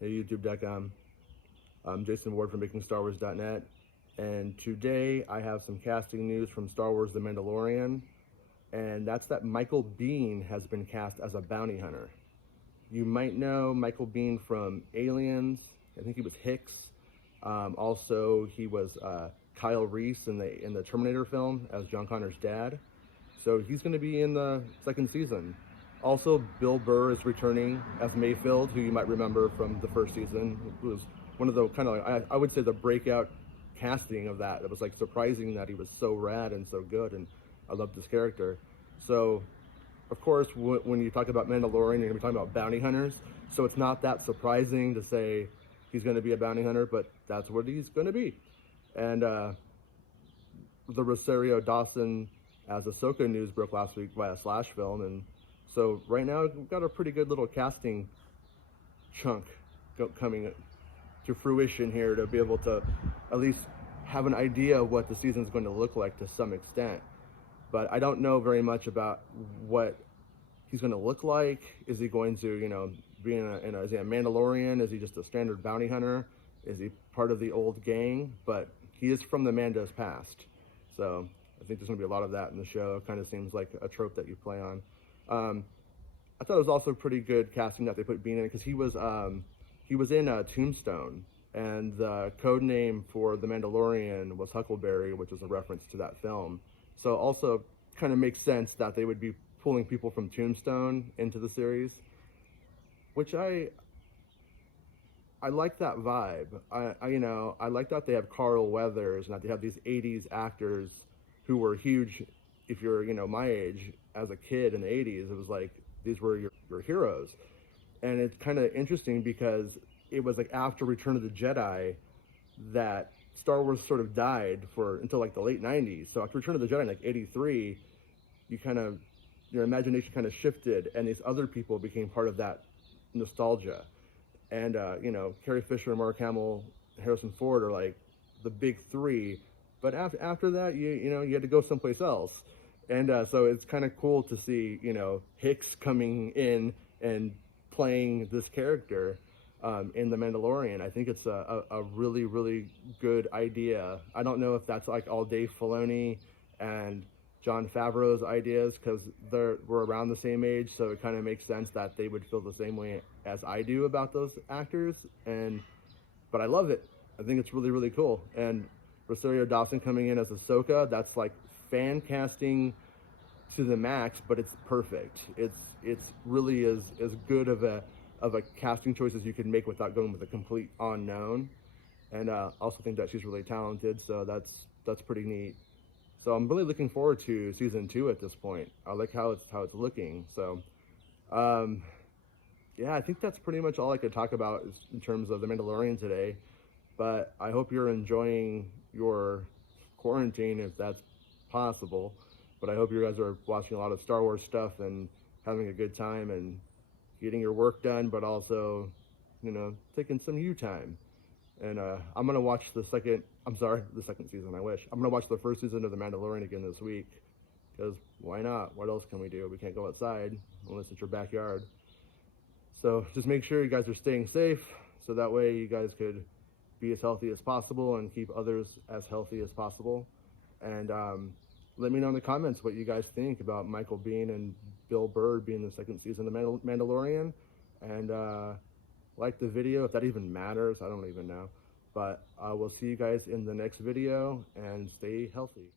Hey YouTube.com. I'm Jason Ward from MakingStarWars.net, and today I have some casting news from Star Wars The Mandalorian, and that's that Michael Biehn has been cast as a bounty hunter. You might know Michael Biehn from Aliens. I think he was Hicks. Also, he was Kyle Reese in the Terminator film as John Connor's dad. So he's going to be in the second season. Also, Bill Burr is returning as Mayfield, who you might remember from the first season. It was one of the kind of, I would say, the breakout casting of that. It was like surprising that he was so rad and so good, and I loved this character. So, of course, when you talk about Mandalorian, you're going to be talking about bounty hunters. So it's not that surprising to say he's going to be a bounty hunter, but that's what he's going to be. And the Rosario Dawson as Ahsoka news broke last week via Slash Film, and so right now we've got a pretty good little casting chunk coming to fruition here to be able to at least have an idea of what the season's going to look like to some extent. But I don't know very much about what he's going to look like. Is he going to, be is he a Mandalorian? Is he just a standard bounty hunter? Is he part of the old gang? But he is from the Mando's past. So I think there's going to be a lot of that in the show. It kind of seems like a trope that you play on. I thought it was also pretty good casting that they put Biehn in, because he was in Tombstone, and the code name for the Mandalorian was Huckleberry, which is a reference to that film. So also kind of makes sense that they would be pulling people from Tombstone into the series, which I like that vibe. I like that they have Carl Weathers and that they have these 80s actors who were huge. If you're, my age, as a kid in the 80s, it was like, these were your heroes. And it's kind of interesting because it was like after Return of the Jedi that Star Wars sort of died until like the late 90s. So after Return of the Jedi in like 83, your imagination kind of shifted, and these other people became part of that nostalgia. And, Carrie Fisher, Mark Hamill, Harrison Ford are like the big three. But after that, you had to go someplace else. And so it's kind of cool to see, Hicks coming in and playing this character in The Mandalorian. I think it's a really, really good idea. I don't know if that's like all Dave Filoni and Jon Favreau's ideas, because we're around the same age, so it kind of makes sense that they would feel the same way as I do about those actors. But I love it. I think it's really, really cool. And Rosario Dawson coming in as Ahsoka, that's like fan casting to the max, but it's perfect. It's really as good of a casting choice as you can make without going with a complete unknown. And I also think that she's really talented, so that's pretty neat. So I'm really looking forward to season 2 at this point. I like how it's looking. So yeah, I think that's pretty much all I could talk about in terms of The Mandalorian today. But I hope you're enjoying your quarantine, if that's possible. But I hope you guys are watching a lot of Star Wars stuff and having a good time and getting your work done, but also, taking some you time. And I'm going to watch the second season, I wish. I'm going to watch the first season of The Mandalorian again this week, because why not? What else can we do? We can't go outside unless it's your backyard. So just make sure you guys are staying safe, so that way you guys could be as healthy as possible and keep others as healthy as possible. And let me know in the comments what you guys think about Michael Biehn and Bill Burr being the second season of The Mandalorian. And like the video, if that even matters, I don't even know. But I will see you guys in the next video, and stay healthy.